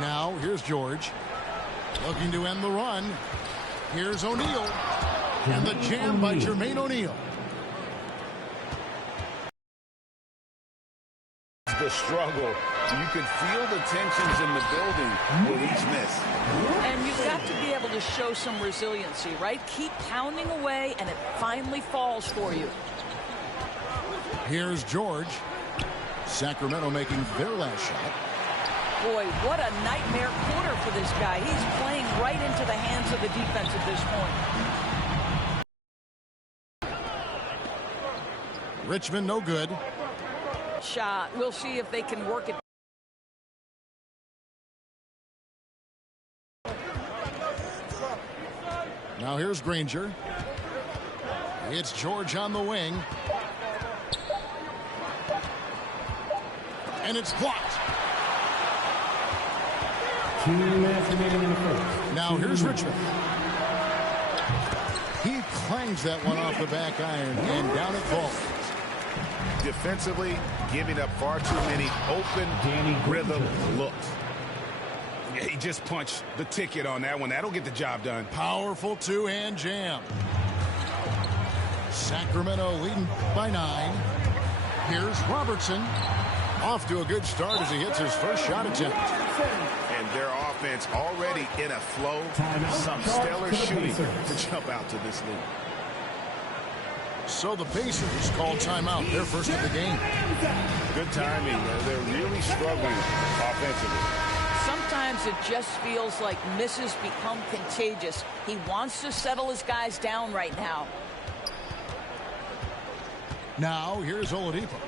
Now here's George. Looking to end the run. Here's O'Neal. And the jam by Jermaine O'Neal. The struggle. You can feel the tensions in the building with each miss. And you've got to be able to show some resiliency, right? Keep pounding away, and it finally falls for you. Here's George. Sacramento making their last shot. Boy, what a nightmare quarter for this guy. He's playing right into the hands of the defense at this point. Richmond no good. Shot. We'll see if they can work it. Now here's Granger. It's George on the wing. And it's blocked. 2 minutes remaining in the first. Now here's Richmond. He clangs that one off the back iron and down it falls. Defensively, giving up far too many open rhythm looks. Yeah, he just punched the ticket on that one. That'll get the job done. Powerful two-hand jam. Sacramento leading by 9. Here's Robertson. Off to a good start as he hits his first shot attempt. And their offense already in a flow. Some stellar shooting to jump out to this lead. So the Pacers call timeout, their first of the game. Good timing. They're really struggling offensively. Sometimes it just feels like misses become contagious. He wants to settle his guys down right now. Now here's Oladipo.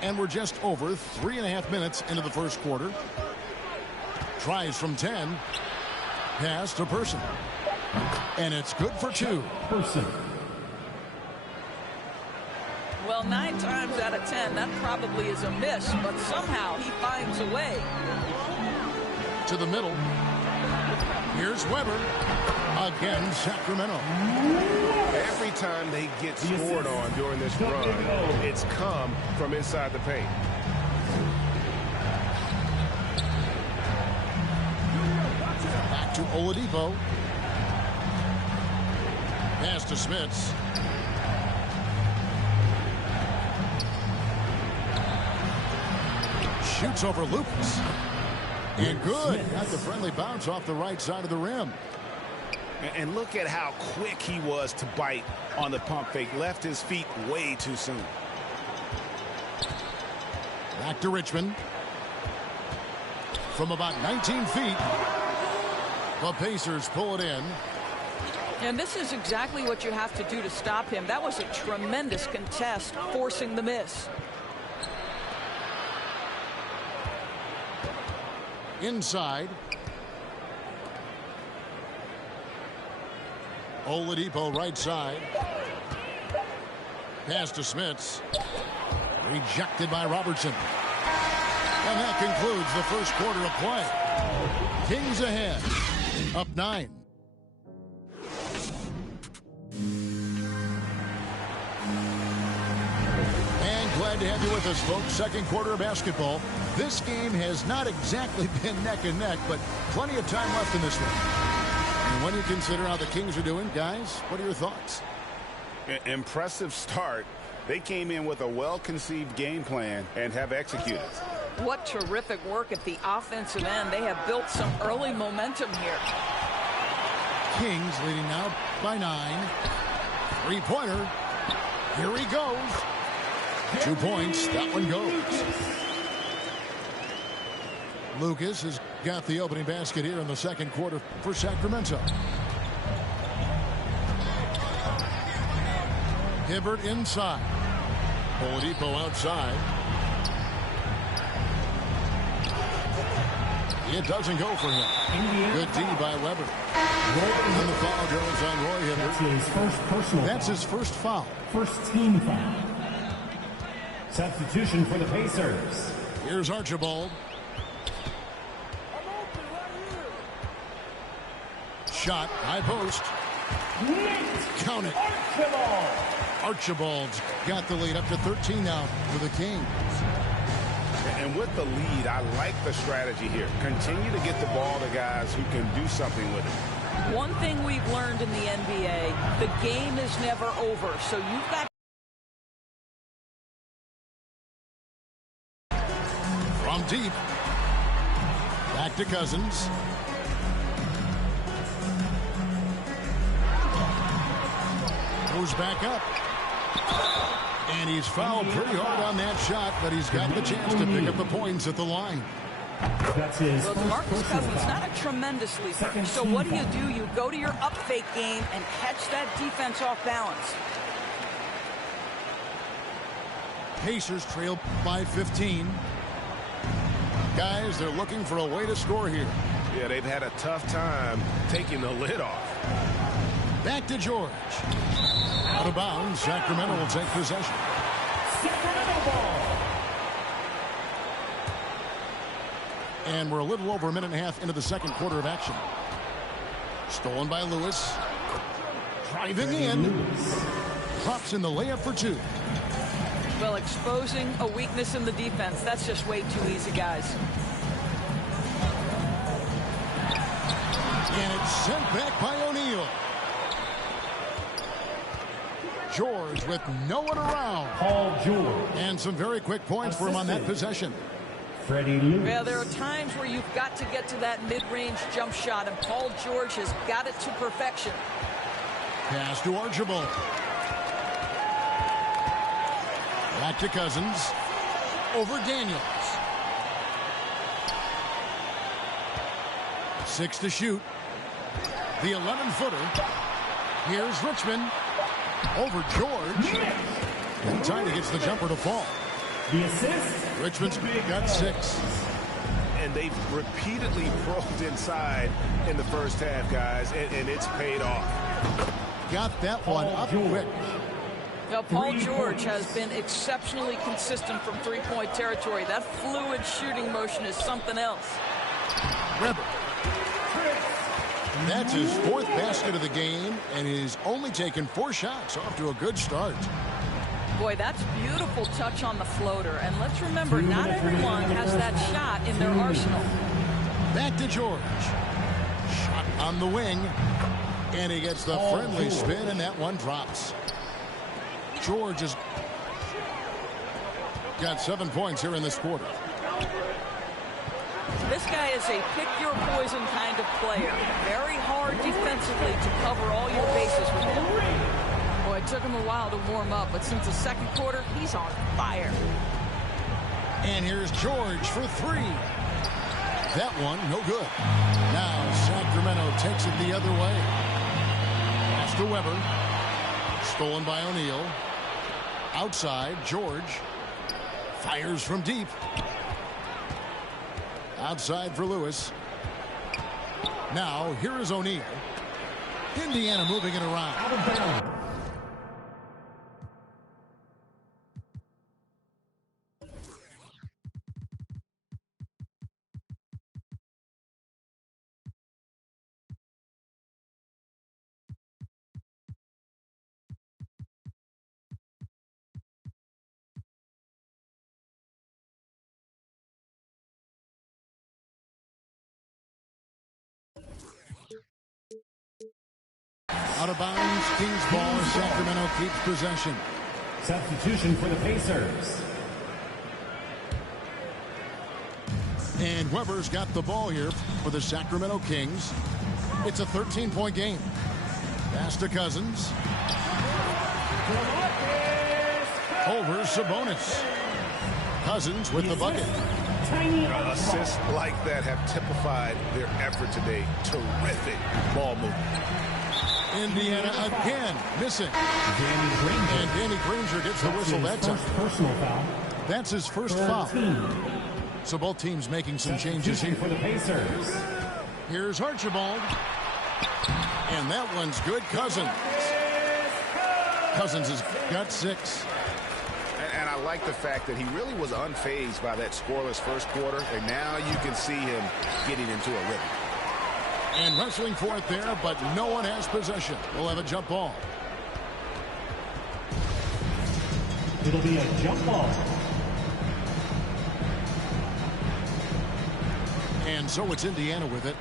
And we're just over 3.5 minutes into the first quarter. Tries from 10. Pass to Person. And it's good for 2. Person. Well, 9 times out of 10, that probably is a miss, but somehow he finds a way. To the middle. Here's Weber. Again, Sacramento. Every time they get scored on during this run, it's come from inside the paint. Back to Oladipo. Pass to Smits. Shoots over Lucas. And good. Got the friendly bounce off the right side of the rim. And look at how quick he was to bite on the pump fake. Left his feet way too soon. Back to Richmond. From about 19 feet. The Pacers pull it in. And this is exactly what you have to do to stop him. That was a tremendous contest, forcing the miss. Inside. Oladipo right side. Pass to Smits. Rejected by Robertson. And that concludes the first quarter of play. Kings ahead. Up 9. And glad to have you with us, folks. Second quarter of basketball. This game has not exactly been neck and neck, but plenty of time left in this one. And when you consider how the Kings are doing, guys, what are your thoughts? Impressive start. They came in with a well-conceived game plan and have executed. What terrific work at the offensive end. They have built some early momentum here. Kings leading now by 9. Three-pointer. Here he goes. 2 points. That one goes. Lucas has got the opening basket here in the second quarter for Sacramento. Hibbert inside. Oladipo outside. It doesn't go for him. Good D by Weber. And the foul goes on Roy Hibbert. That's his first foul. First team foul. Substitution for the Pacers. Here's Archibald. Shot, high post. Count it. Archibald's got the lead up to 13 now for the Kings. And with the lead, I like the strategy here. Continue to get the ball to guys who can do something with it. One thing we've learned in the NBA, the game is never over. So you've got from deep. Back to Cousins. Goes back up. And he's fouled pretty hard on that shot, but he's got the chance to pick up the points at the line. That's his well, DeMarcus Cousins, not a tremendous leaper. So what do? You go to your up fake game and catch that defense off balance. Pacers trail by 15. Guys, they're looking for a way to score here. Yeah, they've had a tough time taking the lid off. Back to George. Out of bounds. Sacramento will take possession. Sacramento ball. And we're a little over a minute and a half into the second quarter of action. Stolen by Lewis. Driving in. Drops in the layup for two. Well, exposing a weakness in the defense, that's just way too easy, guys. And it's sent back by O'Neal. George with no one around. Paul George. And some very quick points for him on that possession. Freddie Lewis. Yeah, there are times where you've got to get to that mid-range jump shot, and Paul George has got it to perfection. Pass to Archibald. Back to Cousins. Over Daniels. 6 to shoot. The 11-footer. Here's Richmond. Over George. And Tiny gets the jumper to fall. The assist. Richmond's got 6. And they've repeatedly probed inside in the first half, guys, and it's paid off. Got that one up quick. Now, Paul George has been exceptionally consistent from three-point territory. That fluid shooting motion is something else. Weber. That's his 4th basket of the game, and he's only taken 4 shots. Off to a good start. Boy, that's beautiful touch on the floater. And let's remember, not everyone has that shot in their arsenal. Back to George. Shot on the wing. And he gets the friendly spin, and that one drops. George has got 7 points here in this quarter. This guy is a pick-your-poison kind of player. Very hard defensively to cover all your bases with him. Boy, it took him a while to warm up, but since the second quarter, he's on fire. And here's George for 3. That one, no good. Now Sacramento takes it the other way. Pass to Weber. Stolen by O'Neal. Outside, George. Fires from deep. Outside for Lewis. Now, here is O'Neal. Indiana moving it around. Out of bounds. Out of bounds, Kings ball. Sacramento keeps possession. Substitution for the Pacers. And Weber's got the ball here for the Sacramento Kings. It's a 13-point game. Pass to Cousins. Over Sabonis. Cousins with the bucket. Assists like that have typified their effort today. Terrific ball movement. Indiana again missing. And Danny Granger gets the whistle that time. Personal foul. That's his first foul. So both teams making some changes here. For the Pacers. Here's Archibald. And that one's good. Cousins. Cousins has got 6. And I like the fact that he really was unfazed by that scoreless first quarter, and now you can see him getting into a rhythm. And wrestling for it there, but no one has possession. We'll have a jump ball. It'll be a jump ball. And so it's Indiana with it.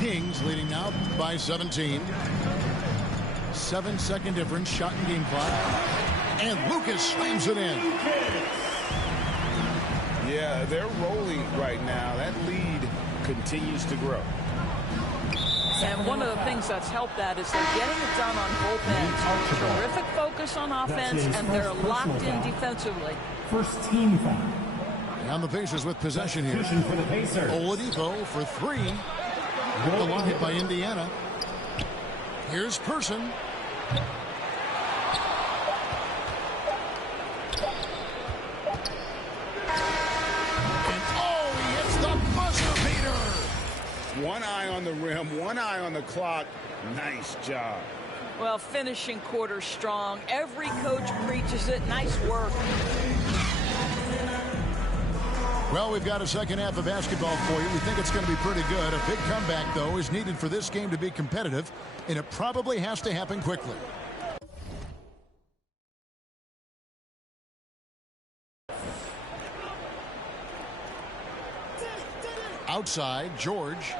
Kings leading now by 17. 7-second difference, shot and game clock. And Lucas slams it in. Yeah, they're rolling right now. That lead continues to grow. And one of the things that's helped that is they're getting it done on both ends. Terrific focus on offense, and they're locked in defensively. First team foul. And the Pacers with possession here. Substitution for the Pacers. Oladipo for three. The one hit by Indiana. Here's Person. And oh, he hits the buzzer beater. One eye on the rim, one eye on the clock. Nice job. Well, finishing quarter strong. Every coach preaches it. Nice work. Well, we've got a second half of basketball for you. We think it's going to be pretty good. A big comeback, though, is needed for this game to be competitive, and it probably has to happen quickly. Outside, George.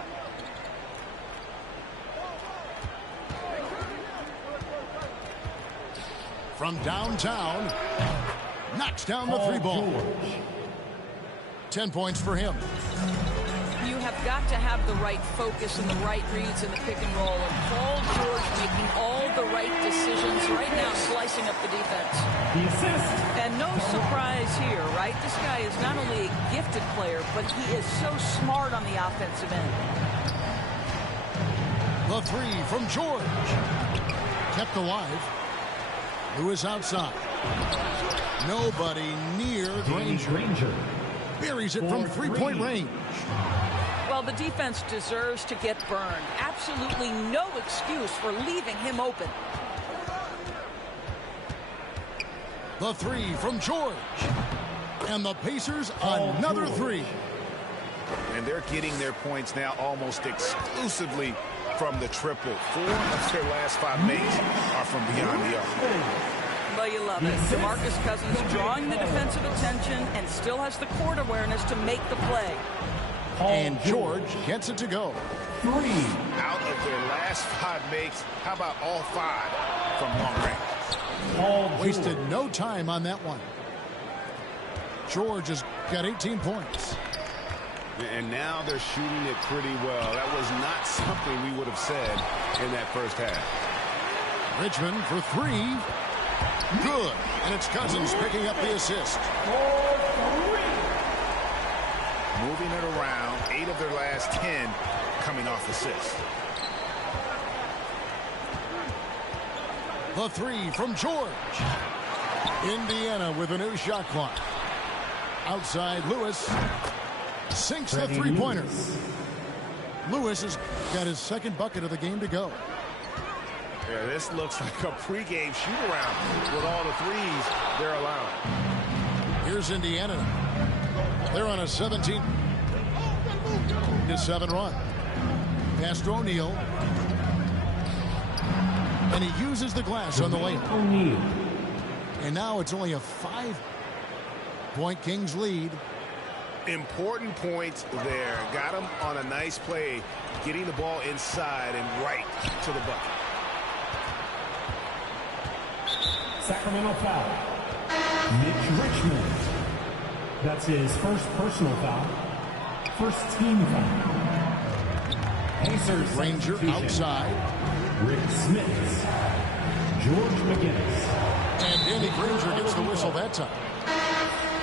From downtown, knocks down the three ball. 10 points for him. You have got to have the right focus and the right reads in the pick and roll. And Paul George making all the right decisions right now, slicing up the defense. The assist. And no surprise here, right? This guy is not only a gifted player, but he is so smart on the offensive end. The three from George. Kept alive. Lewis outside. Nobody near Granger. Buries it from three-point range. Well, the defense deserves to get burned. Absolutely no excuse for leaving him open. The three from George. And the Pacers another three. And they're getting their points now almost exclusively from the triple. 4 of their last 5 makes are from beyond the arc. Well, you love it. DeMarcus Cousins drawing the defensive attention and still has the court awareness to make the play. And George gets it to go. 3. Out of their last 5 makes, how about all 5 from long range? Wasted no time on that one. George has got 18 points. And now they're shooting it pretty well. That was not something we would have said in that first half. Richmond for 3. Good. And it's Cousins picking up the assist. Moving it around. 8 of their last 10 coming off assists. The three from George. Indiana with a new shot clock. Outside, Lewis sinks the three-pointer. Lewis has got his second bucket of the game to go. Yeah, this looks like a pregame shoot-around with all the threes they're allowing. Here's Indiana. They're on a 17-7 run. Pass to O'Neal. And he uses the glass on the lane. And now it's only a 5-point Kings lead. Important points there. Got him on a nice play, getting the ball inside and right to the bucket. Sacramento foul. Mitch Richmond. That's his first personal foul. First team foul. Pacers Ranger outside. Rick Smith. George McGinnis. And Danny Granger gets the whistle that time.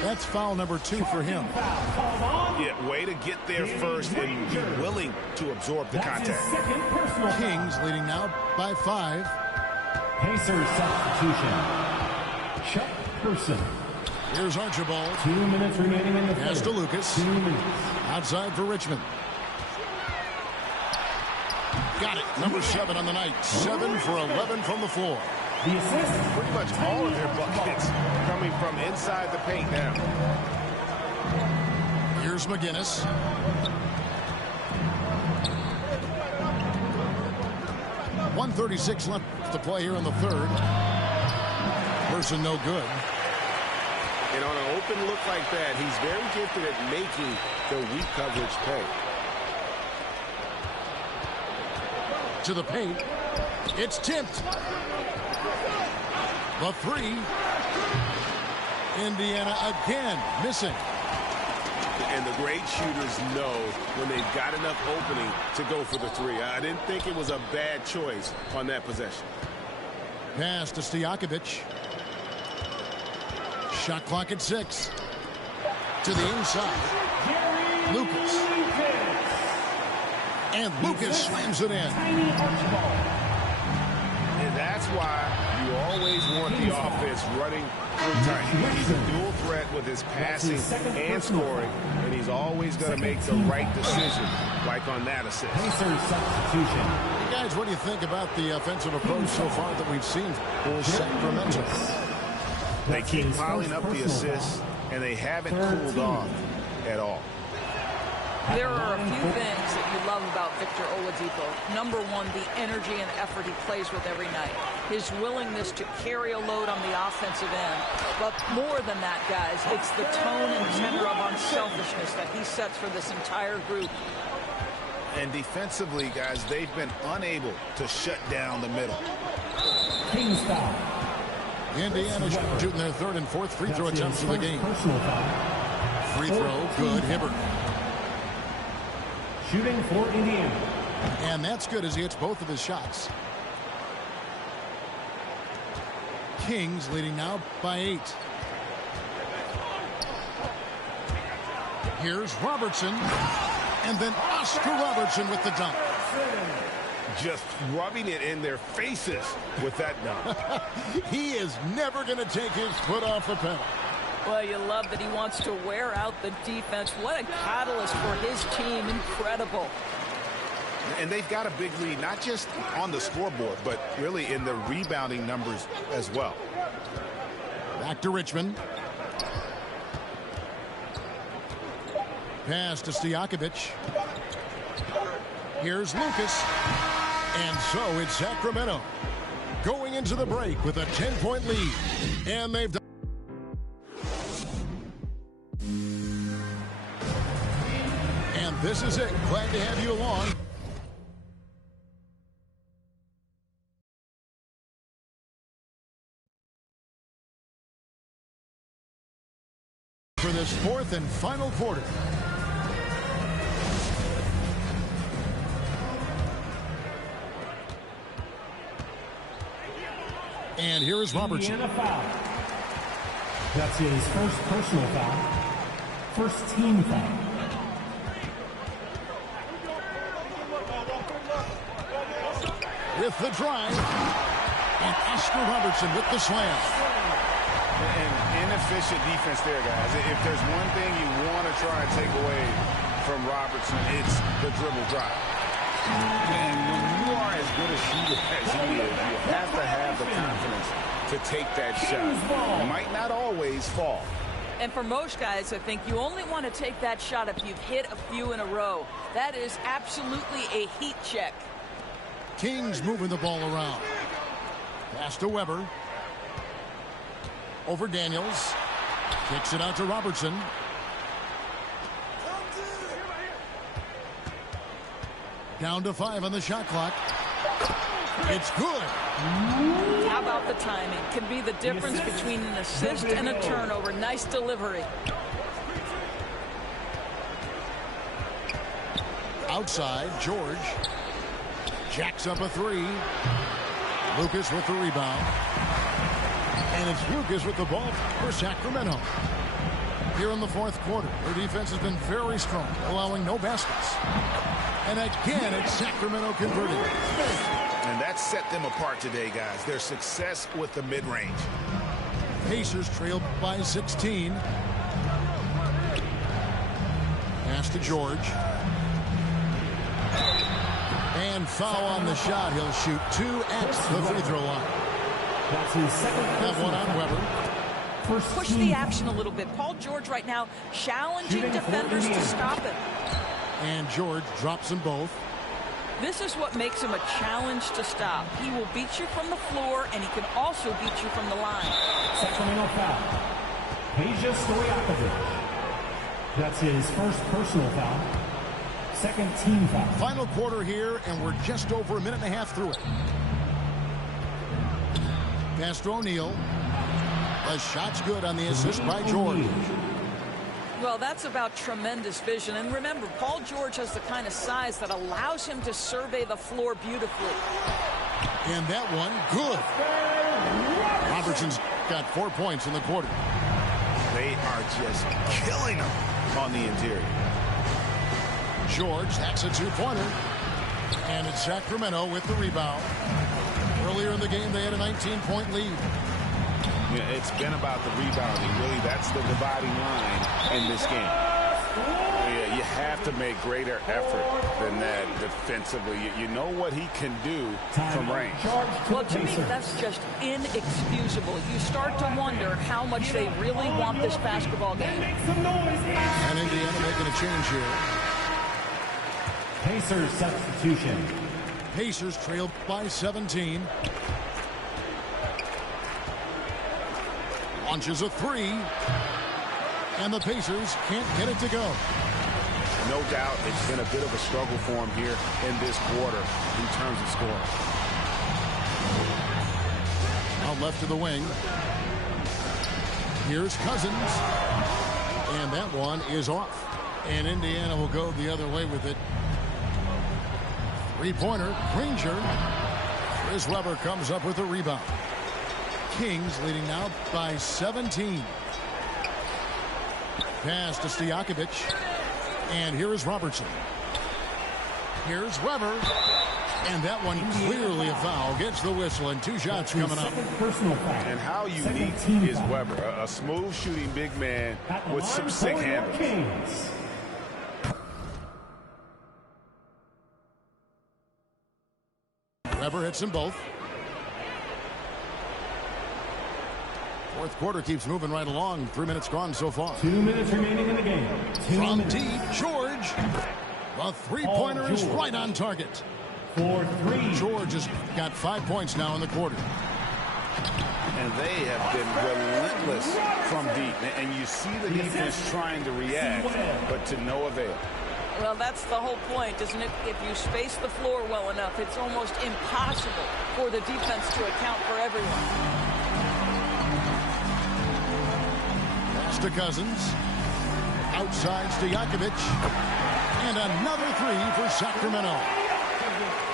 That's foul number 2 for him. Yeah, way to get there first and be willing to absorb the contact. Kings leading now by 5. Pacers substitution. Chuck Person. Here's Archibald. 2 minutes remaining in the third. Pass to Lucas. 2 minutes. Outside for Richmond. Got it. Number 7 on the night. 7 for 11 from the floor. The assist. Pretty much all of their buckets coming from inside the paint now. Here's McGinnis. .136 left to play here in the third. Person no good. And on an open look like that, he's very gifted at making the weak coverage pay. To the paint. It's tipped. The three. Indiana again missing. And the great shooters know when they've got enough opening to go for the three. I didn't think it was a bad choice on that possession. Pass to Stojakovic. Shot clock at 6. To the inside. Lucas. And Lucas slams it in. And that's why you always want the offense running through Tiny. He's a dual threat with his passing and scoring, and he's always going to make the right decision, like on that assist. Substitution. Guys, what do you think about the offensive approach so far that we've seen for Sacramento? They keep piling up the assists, and they haven't cooled off at all. There are a few things that you love about Victor Oladipo. Number one, the energy and effort he plays with every night. His willingness to carry a load on the offensive end. But more than that, guys, it's the tone and tenor of unselfishness that he sets for this entire group. And defensively, guys, they've been unable to shut down the middle. Kings foul. Indiana shooting their third and fourth free throw attempts of the game. Free throw, good. Hibbert. Shooting for Indiana. And that's good as he hits both of his shots. Kings leading now by 8. Here's Robertson. And then Oscar Robertson with the dunk. Just rubbing it in their faces with that dunk. He is never going to take his foot off the pedal. Well, you love that he wants to wear out the defense. What a catalyst for his team. Incredible. And they've got a big lead, not just on the scoreboard, but really in the rebounding numbers as well. Back to Richmond. Pass to Stojakovic. Here's Lucas. And so it's Sacramento going into the break with a 10-point lead. And they've done. And this is it. Glad to have you along. For this fourth and final quarter. And here is Robertson. Indiana foul. That's his first personal foul. First team foul. With the drive. And Oscar Robertson with the slam. And inefficient defense there, guys. If there's one thing you want to try and take away from Robertson, it's the dribble drive. And when you are as good a shooter as he is, you have to have the confidence to take that shot. It might not always fall. And for most guys, I think you only want to take that shot if you've hit a few in a row. That is absolutely a heat check. Kings moving the ball around. Pass to Weber. Over Daniels. Kicks it out to Robertson. Down to 5 on the shot clock. It's good. How about the timing? Can be the difference between an assist and a turnover. Nice delivery. Outside, George. Jacks up a 3. Lucas with the rebound. And it's Lucas with the ball for Sacramento. Here in the fourth quarter, their defense has been very strong, allowing no baskets. And again, it's Sacramento converting. And that set them apart today, guys. Their success with the mid-range. Pacers trailed by 16. Pass to George. And foul on the shot. He'll shoot 2 at the free throw line. That's his second. Have one on Weber. Push the action a little bit. Paul George right now challenging defenders to stop it. And George drops them both. This is what makes him a challenge to stop. He will beat you from the floor, and he can also beat you from the line. Sacramento foul. Peja Stojakovic. That's his first personal foul. Second team foul. Final quarter here, and we're just over a minute and a half through it. Pass to O'Neal. The shot's good on the assist by George. Well, that's about tremendous vision. And remember, Paul George has the kind of size that allows him to survey the floor beautifully. And that one, good. Robertson's got 4 points in the quarter. They are just killing him on the interior. George, that's a two-pointer. And it's Sacramento with the rebound. Earlier in the game, they had a 19-point lead. Yeah, it's been about the rebounding. Really, that's the dividing line in this game. Yeah, you have to make greater effort than that defensively. You know what he can do from range. Well, to me, that's just inexcusable. You start to wonder how much they really want this basketball game. And Indiana making a change here. Pacers substitution. Pacers trailed by 17. Launches a three. And the Pacers can't get it to go. No doubt it's been a bit of a struggle for him here in this quarter in terms of scoring. Out left to the wing. Here's Cousins. And that one is off. And Indiana will go the other way with it. Three-pointer, Granger. Chris Webber comes up with a rebound. Kings leading now by 17. Pass to Stojakovic. And here is Robertson. Here's Webber. And that one clearly a foul. Gets the whistle and two shots coming up. And how unique is Webber? A smooth shooting big man with some sick handles. Webber hits them both. Fourth quarter keeps moving right along. 3 minutes gone so far. 2 minutes remaining in the game. From deep, George. The three-pointer is right on target. For three. George has got 5 points now in the quarter. And they have been relentless from deep. And you see the defense trying to react, but to no avail. Well, that's the whole point, isn't it? If you space the floor well enough, it's almost impossible for the defense to account for everyone. Pass to Cousins. Outside Stojakovic. And another three for Sacramento.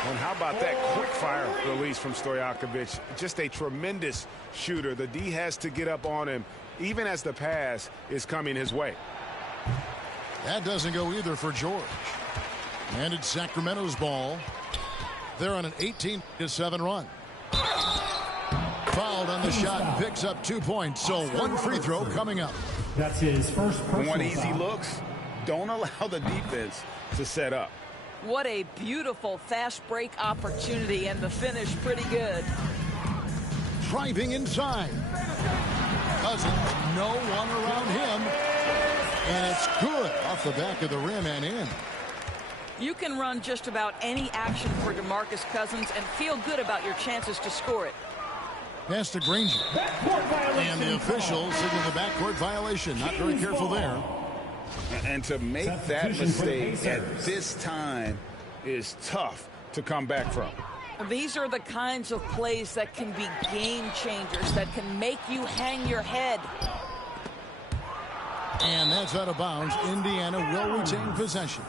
And how about that quick-fire release from Stojakovic? Just a tremendous shooter. The D has to get up on him, even as the pass is coming his way. That doesn't go either for George. And it's Sacramento's ball. They're on an 18-7 run. Fouled on the shot, picks up 2 points. So one free throw coming up. That's his first personal One easy foul. looks. Don't allow the defense to set up. What a beautiful fast break opportunity, and the finish pretty good. Driving inside. Cousins, no one around him. And it's good off the back of the rim and in. You can run just about any action for DeMarcus Cousins and feel good about your chances to score it. Pass to Granger. And the official signaled the backcourt violation. Not very careful there. And to make that mistake at this time is tough to come back from. These are the kinds of plays that can be game changers, that can make you hang your head. And that's out of bounds. Indiana will retain possession.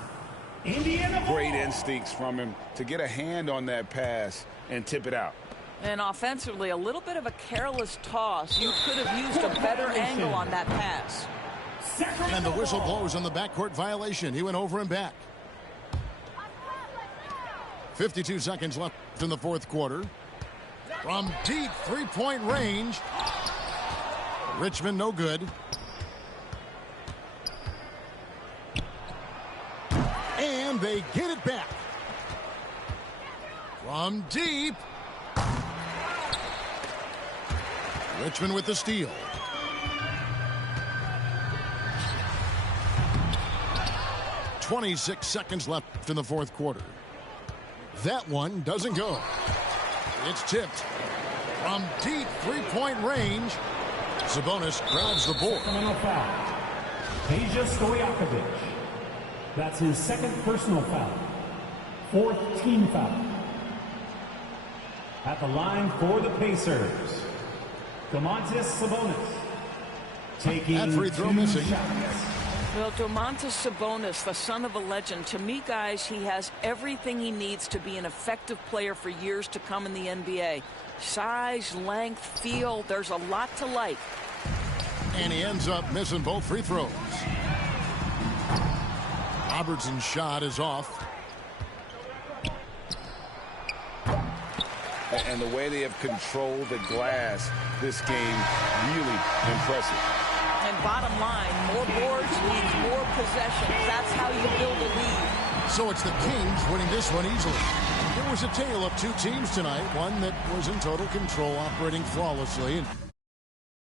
Great instincts from him to get a hand on that pass and tip it out. And offensively, a little bit of a careless toss. You could have used a better angle on that pass. And the whistle blows on the backcourt violation. He went over and back. 52 seconds left in the fourth quarter. From deep three-point range. Richmond no good. And they get it back. From deep. Richmond with the steal. .26 seconds left in the fourth quarter. That one doesn't go. It's tipped. From deep three-point range. Sabonis grabs the board. Sacramento foul. Peja Stojakovic. That's his second personal foul. Fourth team foul. At the line for the Pacers, Domantas Sabonis. Taking That free throw 2 missing. shots. Well, Domantas Sabonis, the son of a legend, to me, guys, he has everything he needs to be an effective player for years to come in the NBA. Size, length, feel, there's a lot to like. And he ends up missing both free throws. Robertson's shot is off. And the way they have controlled the glass this game, really impressive. And bottom line, more boards means more possession. That's how you build a lead. So it's the Kings winning this one easily. It was a tale of two teams tonight, one that was in total control, operating flawlessly, and